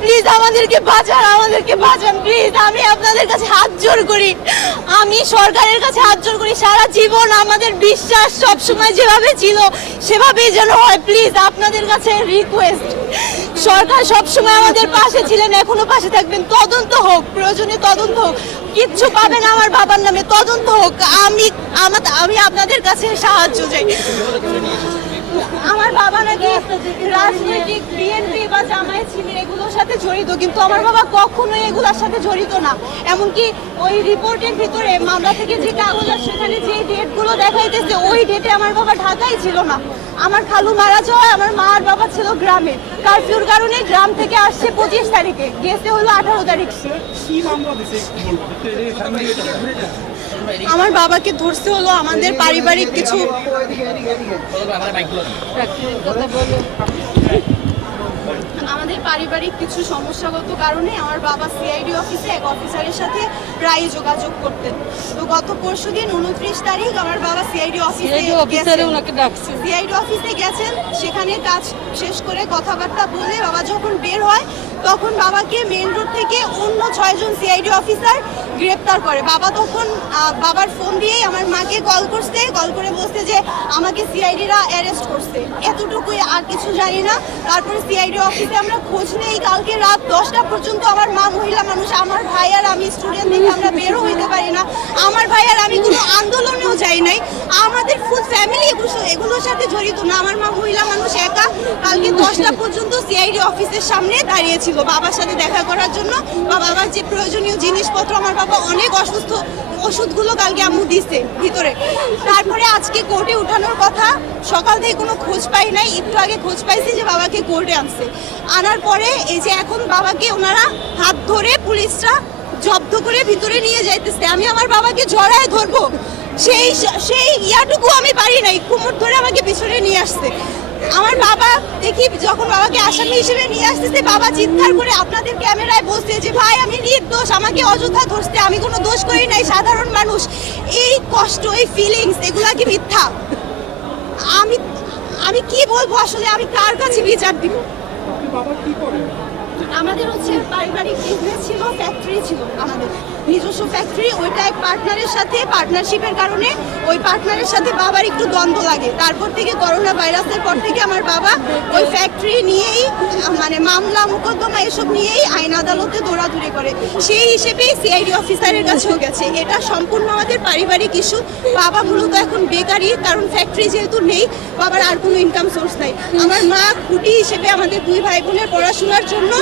Please আমাদেরকে বাঁচান আমাদেরকে বাঁচান, প্লিজ। আমি আপনাদের কাছে হাত জোর করি। আমি সরকারের কাছে হাত জোর করি। সারা জীবন আমাদের বিশ্বাস সব সময় যেভাবে ছিল, সেভাবেই যেন হয়। প্লিজ, আপনাদের কাছে রিকোয়েস্ট সরকার সব সময় আমাদের পাশে ছিলেন, এখনও পাশে থাকবেন। তদন্ত হোক, প্রয়োজনে তদন্ত হোক। কিচ্ছু পাবেন আমার বাবার নামে। তদন্ত হোক। আমা- আমি আপনাদের কাছে সাহায্য চাই। আমার বাবা নাকি রাজনৈতিক বিএনপি বা জামায়াত শিবির এগুলোর সাথে জড়িত, কিন্তু আমার বাবা কখনোই এগুলোর সাথে জড়িত না। এমনকি ওই রিপোর্টের ভিতরে মামলা থেকে যে কাগজ আর সেখানে যে ডেটগুলো দেখাইতেছে, ওই ডেটে আমার বাবা ঢাকায় ছিল না। আমার খালু মারা যাওয়ায় আমার মা আর বাবা ছিল গ্রামে। কারফিউর কারণে গ্রাম থেকে আসছে পঁচিশ তারিখে, গেছে হলো আঠারো তারিখ। আমার বাবাকে ধরতে হলো আমাদের পারিবারিক কিছু আমাদের পারিবারিক কিছু সমস্যাগত কারণে আমার বাবা সিআইডি অফিসে এক অফিসারের সাথে প্রায় যোগাযোগ করতেন। তো গত পরশু দিন উনত্রিশ তারিখ আমার বাবা সিআইডি অফিসে সিআইডি অফিসে গেছেন সেখানে কাজ শেষ করে কথাবার্তা বলে বাবা যখন বের হয় তখন বাবাকে মেন রোড থেকে অন্য ছয়জন সিআইডি অফিসার গ্রেপ্তার করে। বাবা তখন বাবার ফোন দিয়েই আমার মাকে কল করছে কল করে বলছে যে, আমাকে সিআইডিরা অ্যারেস্ট করছে। এতটুকুই আর কিছু জানি না। তারপরে সিআইডি অফিসে আমরা খোঁজ নেই। কালকে রাত দশটা পর্যন্ত আমার মা মহিলা মানুষ, আমার ভাই আর আমি স্টুডেন্ট থেকে আমরা বেরো হইতে পারি না। আমার ভাই আর আমি কোনো আন্দোলনেও যাই নাই। আমাদের ফুল ফ্যামিলি এগুলোর সাথে জড়িত না। আমার মা মহিলা মানুষ একা কালকে দশটা পর্যন্ত সিআইডি অফিসের সামনে দাঁড়িয়েছিল বাবার সাথে দেখা করার জন্য। বা বাবার যে প্রয়োজনীয় জিনিসপত্র, আমার বাবা অনেক অসুস্থ, ওষুধগুলো কালকে আম্মু দিছে ভিতরে। তারপরে আজকে কোর্টে উঠানোর কথা, সকাল থেকে কোনো খোঁজ পাই নাই, একটু আগে খোঁজ পাইছি যে বাবাকে কোর্টে আনছে। আনার পরে এই যে এখন বাবাকে ওনারা হাত ধরে পুলিশরা জব্দ করে ভিতরে নিয়ে যাইতেছে। আমি আমার বাবাকে জড়ায় ধরবো। সেই সেই ইয়াটুকু আমি পারি নাই, কুমোর ধরে আমাকে পিছনে নিয়ে আসছে। আমার বাবা দেখি যখন বাবাকে আসামি হিসেবে নিয়ে আসতেছে বাবা চিৎকার করে আপনাদের ক্যামেরায় বলছে যে ভাই আমি নির্দোষ আমাকে অযথা ধরছে আমি কোনো দোষ করি নাই সাধারণ মানুষ। এই কষ্ট এই ফিলিংস এগুলা কি মিথ্যা? আমি আমি কি বলব আসলে? আমি কার কাছে বিচার দিব? আমাদের হচ্ছে পারিবারিক বিজনেস ছিল ফ্যাক্টরি ছিল আমাদের। নিজস্ব ফ্যাক্টরি ওইটা এক পার্টনারের সাথে পার্টনারশিপের কারণে ওই পার্টনারের সাথে বাবার একটু দ্বন্দ্ব লাগে। তারপর থেকে করোনা ভাইরাসের পর থেকে আমার বাবা ওই ফ্যাক্টরি নিয়েই মানে মামলা, মোকদ্দমা এসব নিয়েই আইন আদালতে দৌড়াদৌড়ি করে। সেই হিসেবেই সিআইডি অফিসারের কাছেও গেছে। এটা সম্পূর্ণ আমাদের পারিবারিক ইস্যু বাবা মূলত এখন বেকারি কারণ ফ্যাক্টরি যেহেতু নেই, বাবার আর কোনো ইনকাম সোর্স নাই। আমার মা খুঁটি হিসেবে আমাদের দুই ভাই বোনের পড়াশোনার জন্য